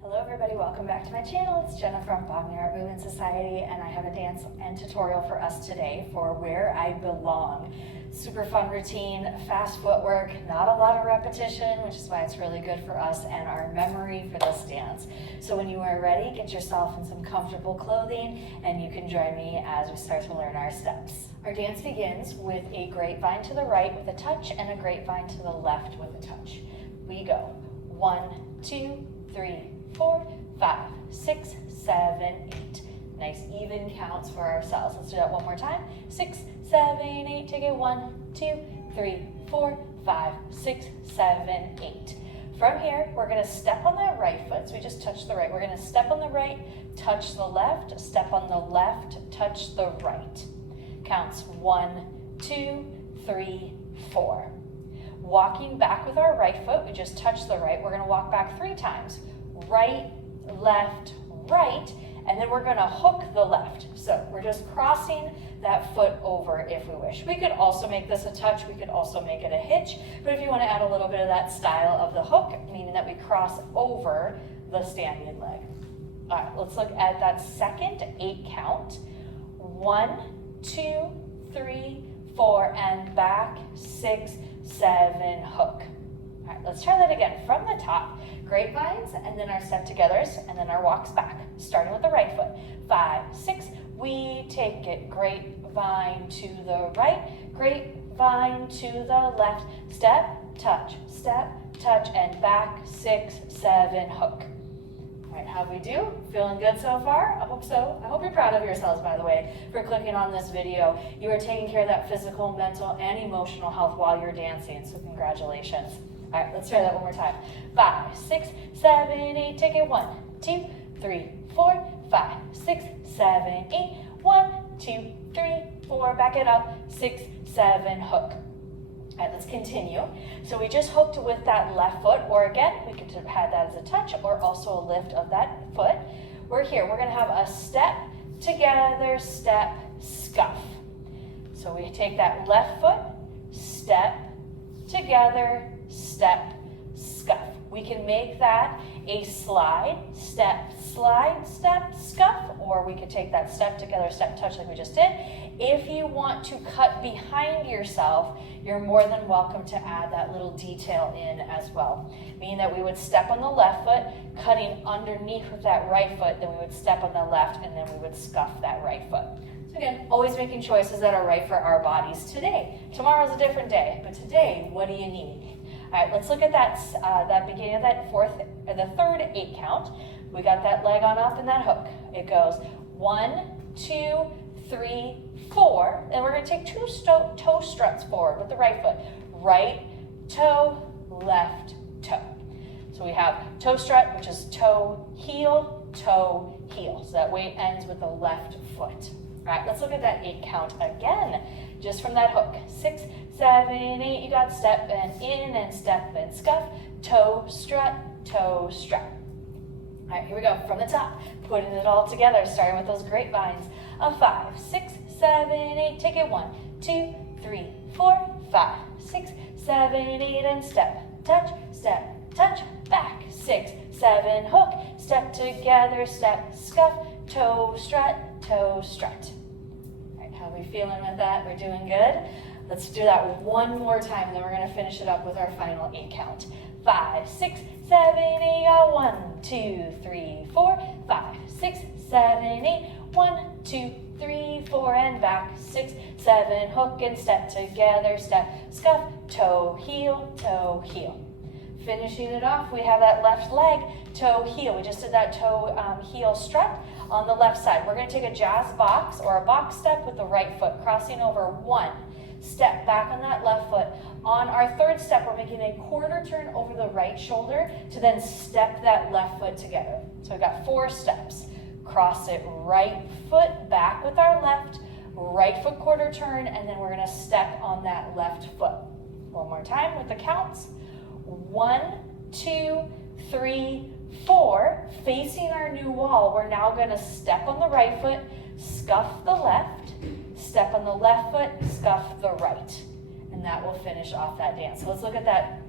Hello everybody, welcome back to my channel. It's Jenna from Bogner Art Movement Society, and I have a dance and tutorial for us today for Where I Belong. Super fun routine, fast footwork, not a lot of repetition, which is why it's really good for us and our memory for this dance. So when you are ready, get yourself in some comfortable clothing and you can join me as we start to learn our steps. Our dance begins with a grapevine to the right with a touch and a grapevine to the left with a touch. We go 1, 2, 3, 4, 5, 6, 7, 8. Nice even counts for ourselves. Let's do that one more time. 6, 7, 8. Take it 1, 2, 3, 4, 5, 6, 7, 8. From here, we're going to step on that right foot. So we just touched the right. We're going to step on the right, touch the left, step on the left, touch the right. Counts 1, 2, 3, 4. Walking back with our right foot, we just touched the right. We're going to walk back 3 times. Right, left, right, and then we're going to hook the left. So we're just crossing that foot over if we wish. We could also make this a touch. We could also make it a hitch. But if you want to add a little bit of that style of the hook, meaning that we cross over the standing leg. All right, let's look at that second 8 count. 1, 2, 3, 4, and back, 6, 7, hook. All right, let's try that again from the top. Grapevines, and then our step togethers, and then our walks back, starting with the right foot. 5, 6, we take it. Grapevine to the right, grapevine to the left. Step, touch, and back, 6, 7, hook. All right, how we do? Feeling good so far? I hope so. I hope you're proud of yourselves, by the way, for clicking on this video. You are taking care of that physical, mental, and emotional health while you're dancing, so congratulations. All right, let's try that one more time. 5, 6, 7, 8. Take it 1, 2, 3, 4, 5, 6, 7, 8. 1, 2, 3, 4. Back it up. 6, 7, hook. All right, let's continue. So we just hooked with that left foot, or again, we could have had that as a touch or also a lift of that foot. We're here. We're going to have a step together, step, scuff. So we take that left foot, step, together, step, scuff. We can make that a slide, step, slide, step, scuff, or we could take that step together, step, touch like we just did. If you want to cut behind yourself, you're more than welcome to add that little detail in as well. Meaning that we would step on the left foot, cutting underneath with that right foot, then we would step on the left, and then we would scuff that right foot. So again, always making choices that are right for our bodies today. Tomorrow's a different day, but today, what do you need? All right, let's look at that beginning of that the third 8 count. We got that leg on up and that hook. It goes 1, 2, 3, 4, and we're going to take 2 toe struts forward with the right foot. Right toe, left toe. So we have toe strut, which is toe, heel. So that way it ends with the left foot. All right, let's look at that 8 count again, just from that hook. 6, 7, 8, you got step and in and step and scuff, toe strut, toe strut. All right, here we go, from the top, putting it all together, starting with those grapevines. A 5, 6, 7, 8, take it 1, 2, 3, 4, 5, 6, 7, 8, and step, touch, back, 6, 7, hook, step together, step, scuff, toe strut, toe strut. All right, how are we feeling with that? We're doing good? Let's do that one more time, then we're going to finish it up with our final 8 count. 5, 6, 7, 8, 1, 2, 3, 4, 5, 6, 7, 8, 1, 2, 3, 4, and back, 6, 7, hook and step together, step, scuff, toe, heel. Finishing it off, we have that left leg, toe, heel. We just did that toe, heel strut on the left side. We're going to take a jazz box or a box step with the right foot, crossing over 1. Step back on that left foot. On our third step, we're making a quarter turn over the right shoulder to then step that left foot together. So we've got 4 steps. Cross it right foot back with our left, right foot quarter turn, and then we're going to step on that left foot. One more time with the counts. 1, 2, 3, 4. Facing our new wall, we're now going to step on the right foot, scuff the left, step on the left foot, scuff the right. And that will finish off that dance. So let's look at that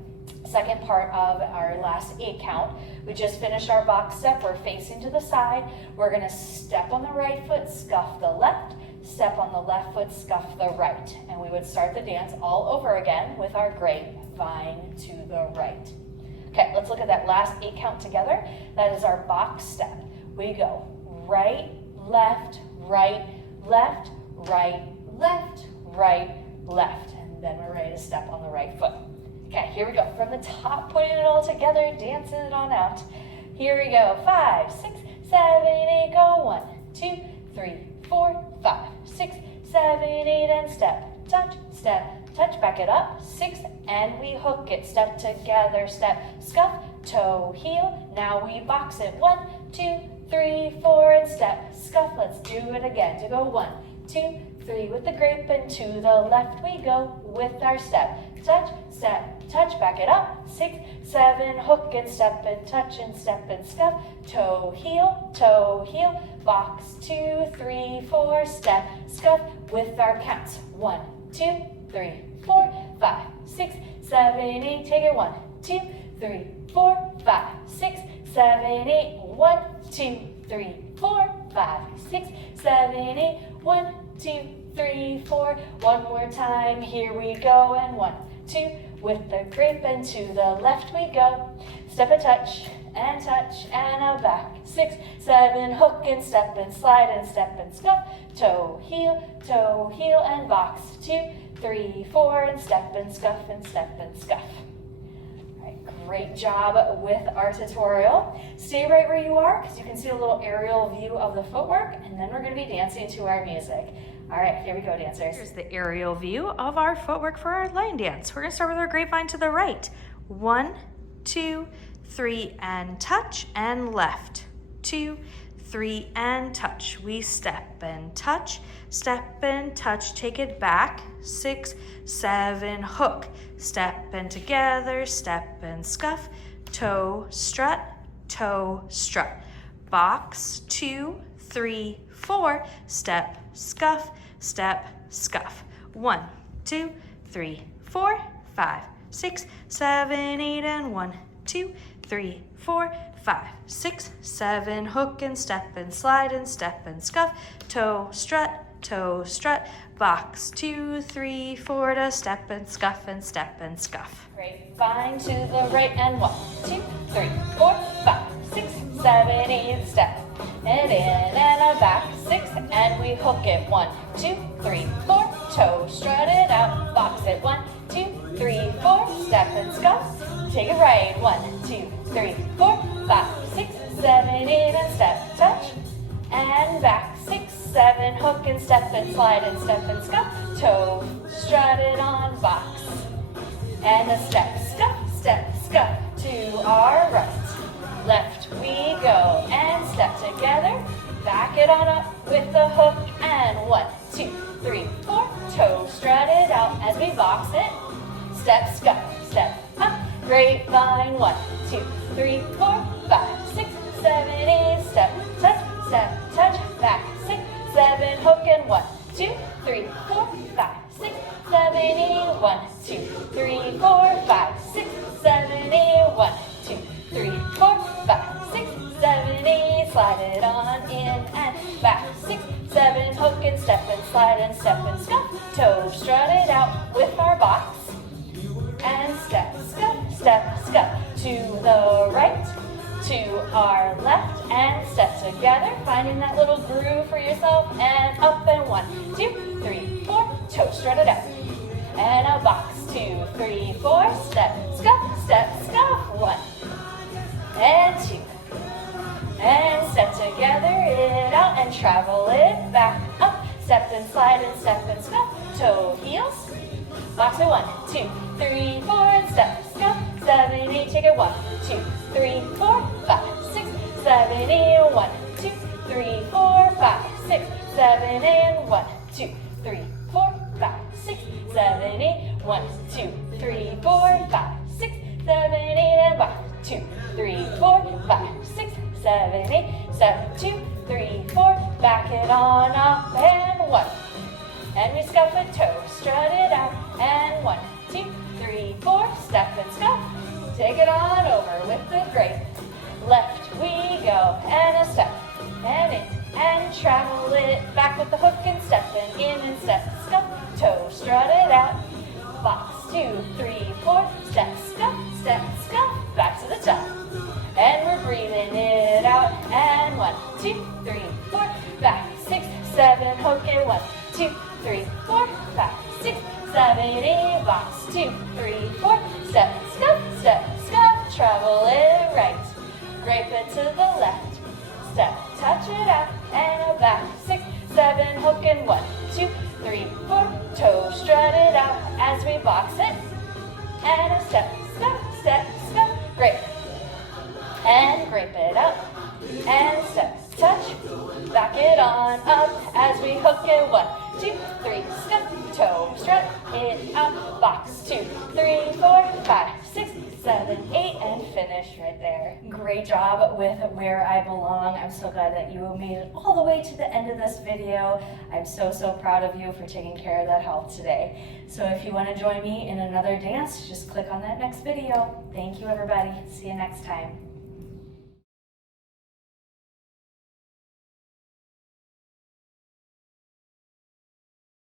Second part of our last 8 count. We just finished our box step. We're facing to the side. We're gonna step on the right foot, scuff the left, step on the left foot, scuff the right. And we would start the dance all over again with our grapevine to the right. Okay, let's look at that last 8 count together. That is our box step. We go right, left, right, left, right, left, right, left. And then we're ready to step on the right foot. Okay, here we go. From the top, putting it all together, dancing it on out. Here we go. 5, 6, 7, 8, go. 1, 2, 3, 4, 5, 6, 7, 8, and step, touch, back it up. 6, and we hook it. Step together, step, scuff, toe, heel. Now we box it. 1, 2, 3, 4, and step, scuff. Let's do it again. To go 1, 2, 3 with the grape, and to the left we go with our step. Touch, back it up. 6, 7, hook and step and touch and step and scuff. Toe, heel, box. 2, 3, 4, step, scuff with our counts. 1, 2, 3, 4, 5, 6, 7, 8. Take it. 1, 2, 3, 4, 5, 6, 7, 8. 1, 2, 3, 4, 5, 6, 7, 8. 1, 2, 3, 4. One more time. Here we go. And 1, 2. With the grape, and to the left we go. Step and touch and a back. 6, 7, hook and step and slide and step and scuff. Toe, heel, and box. 2, 3, 4, and step and scuff and step and scuff. All right, great job with our tutorial. Stay right where you are because you can see a little aerial view of the footwork, and then we're going to be dancing to our music. All right, here we go, dancers. Here's the aerial view of our footwork for our line dance. We're gonna start with our grapevine to the right. 1, 2, 3, and touch, and left. 2, 3, and touch. We step and touch, take it back. 6, 7, hook. Step and together, step and scuff. Toe, strut, box. 2, 3, 4, step, scuff, 1, 2, 3, 4, 5, 6, 7, 8, and 1, 2, 3, 4, 5, 6, 7, hook and step and slide and step and scuff, toe, strut, box. 2, 3, 4 to step and scuff and step and scuff. Grapevine to the right, and 1, 2, 3, 4, 5, 6, 7, 8, step, and in and a back. 6, and we hook it. 1, 2, 3, 4, toe, strut it out, box it. 1, 2, 3, 4, step and scuff. Take it right. 1, 2, 3, 4, 5, 6, 7, 8, and step, touch, and back. 6, 7, hook and step and slide and step and scuff. Toe, strut it on, box, and a step, scuff to our right. Left we go, and step together, back it on up with the hook, and 1, 2, 3, 4, toe, strut it out as we box it, step, scuff, step up, grapevine. 1, 2, 3, 4, 5, 6, 7, 8, step, touch, back. 6, 7, hook, and 1, 2, 3, 4, 5, 6, 7, 8, 1, 2, 3, 4, 5, 6, 7, 8, 1, 2, 3, 4, 5, 6, 7, 8, slide it on in and back. 6, 7, hook and step and slide and step and scuff. Toe, strut it out with our box, and step, scuff to the right, to our left, and step together, finding that little groove for yourself, and up, and 1, 2, 3, 4, toe, strut it out, and a box. 2, 3, 4, step, scuff, 1, and 2, and step together it out, and travel it back up, step and slide and step and scuff, toe, heels, box it. 1, 2, 3, 4, and step, scuff, 7, 8, take it. 1, 2, 3, 4, 5, 6, 7, 8, 1, 2, 3, 4, 5, 6, 7, 8, 1, 2, 3, 4, 5, 6, 7, 8, 1, 2, 3, 4, 5, 6, 7, 8, and 1, 2, 3, 4, 5, 6, 7, 8, step, 2, 3, 4, back it on up, and 1, and we scuff a toe, strut it out, and 1, 2, 3, 4, step and scuff, take it on over with the grape. Left we go, and a step, and in, and travel it back with the hook and step, and in and step, scuff, toe, strut it out. Box, 2, 3, 4, step, scuff, back to the top. And we're breathing it out, and 1, 2, 3, 4, back, 6, 7, hook it, 1, 2, 3, 4, back, 6, 7, 8, box, 2, 3, 4, step, scuff, travel it right. Grape it to the left, step, touch it out, and a back, 6, 7, hook and 1, 2, 3, 4, toe, strut it out as we box it, and a step, scuff, grape, and grape it up, and step, touch, back it on up as we hook it, 1, 2, 3, scuff, toe, strut it out, box, 2, 3, 4, 5, 6, 7, 8, and finish right there. Great job with Where I Belong. I'm so glad that you made it all the way to the end of this video. I'm so proud of you for taking care of that health today. So if you want to join me in another dance, just click on that next video. Thank you, everybody. See you next time.